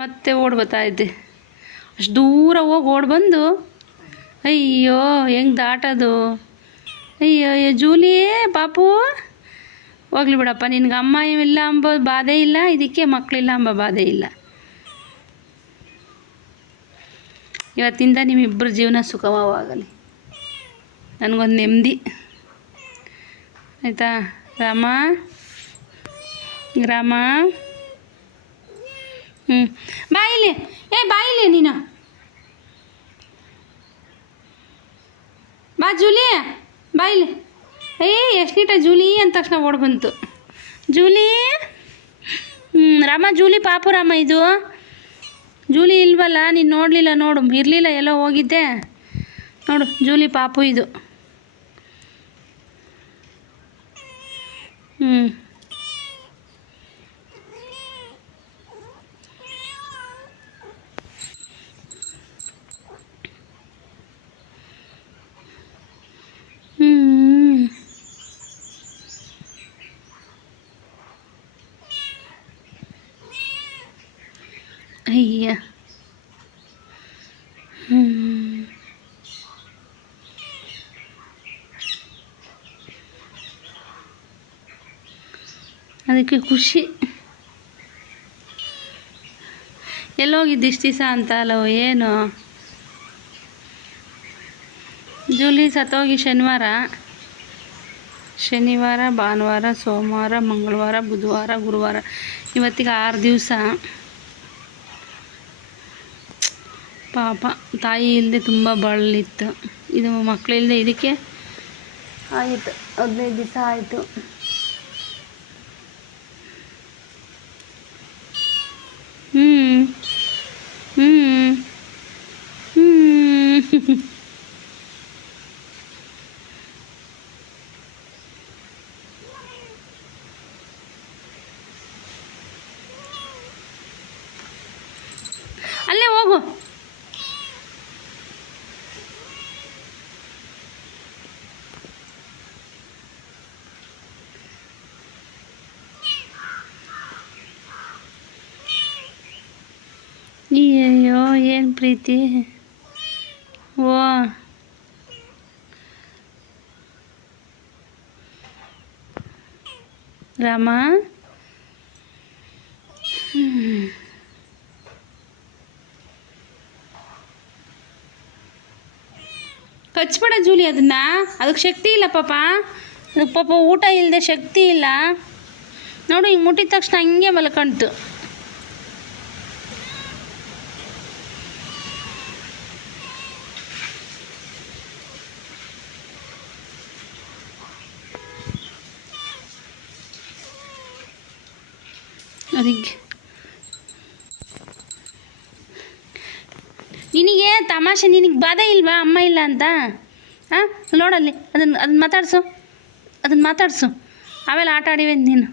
ಮತ್ತೆ ಓಡಿ ಬರ್ತಾಯಿದ್ದೆ. ಅಷ್ಟು ದೂರ ಹೋಗಿ ಓಡಿ ಬಂದು ಅಯ್ಯೋ ಹೆಂಗೆ ದಾಟೋದು. ಅಯ್ಯೋ ಅಯ್ಯೋ ಜೂಲಿ ಪಾಪು ಹೋಗ್ಲಿ ಬಿಡಪ್ಪ, ನಿನ್ಗೆ ಅಮ್ಮ ಇಲ್ಲ ಅಂಬೋ ಬಾಧೆ ಇಲ್ಲ, ಇದಕ್ಕೆ ಮಕ್ಕಳಿಲ್ಲ ಅಂಬೋ ಬಾಧೆ ಇಲ್ಲ. ಇವತ್ತಿಂದ ನಿಮ್ಮಿಬ್ಬರು ಜೀವನ ಸುಖಮವಾಗಲಿ, ನನಗೊಂದು ನೆಮ್ಮದಿ ಆಯಿತಾ. ರಾಮ ರಾಮ ಬಾಯಿಲಿ, ಬಾಯಿಲಿ ನೀನು ಬಾ ಜೂಲಿ, ಬಾಯಿಲಿ. ಎಷ್ಟು ನೀಟ ಜೂಲಿ ಅಂದ ತಕ್ಷಣ ಓಡಿ ಬಂತು ಜೂಲಿ. ರಾಮ ಜೂಲಿ ಪಾಪು ರಾಮ, ಇದು ಜೂಲಿ ಇಲ್ವಲ್ಲ, ನೀನು ನೋಡಲಿಲ್ಲ ನೋಡು, ಇರಲಿಲ್ಲ ಎಲ್ಲೋ ಹೋಗಿದ್ದೆ ನೋಡು. ಜೂಲಿ ಪಾಪು ಇದು. ಅಯ್ಯ ಅದಕ್ಕೆ ಖುಷಿ. ಎಲ್ಲೋಗಿದ್ದು ಇಷ್ಟು ದಿವಸ ಅಂತ ಅಲ್ಲವ ಏನು. ಜೂಲಿ ಸತ್ತೋಗಿ ಶನಿವಾರ ಭಾನುವಾರ ಸೋಮವಾರ ಮಂಗಳವಾರ ಬುಧವಾರ ಗುರುವಾರ, ಇವತ್ತಿಗೆ 6 ದಿವಸ. ಪಾಪ ತಾಯಿ ಇಲ್ಲದೆ ತುಂಬ ಬಳಲಿತ್ತು. ಇದು ಮಕ್ಕಳಿಲ್ಲದೆ ಇದಕ್ಕೆ ಆಯಿತು 15 ದಿವಸ ಆಯಿತು. ಅಲ್ಲೇ ಹೋಗು. ಅಯ್ಯೋ ಏನು ಪ್ರೀತಿ. ಓ ರಾಮ, ಕಚ್ಬೇಡ ಜೂಲಿ ಅದಕ್ಕೆ ಶಕ್ತಿ ಇಲ್ಲ ಪಾಪ. ಅದಕ್ಕೆ ಪಾಪ ಊಟ ಇಲ್ಲದೆ ಶಕ್ತಿ ಇಲ್ಲ ನೋಡು. ಹಿಂಗೆ ಮುಟ್ಟಿದ ತಕ್ಷಣ ಹಂಗೆ ಮಲ್ಕೊಂತು. ಅದಕ್ಕೆ ನಿನಗೆ ತಮಾಷೆ, ನಿನಗೆ ಬಾಧೆ ಇಲ್ವಾ ಅಮ್ಮ ಇಲ್ಲ ಅಂತ? ಹಾಂ ನೋಡಲ್ಲಿ, ಅದನ್ನು ಮಾತಾಡ್ಸು, ಆಮೇಲೆ ಆಟ ಆಡಿವೆ ನೀನು.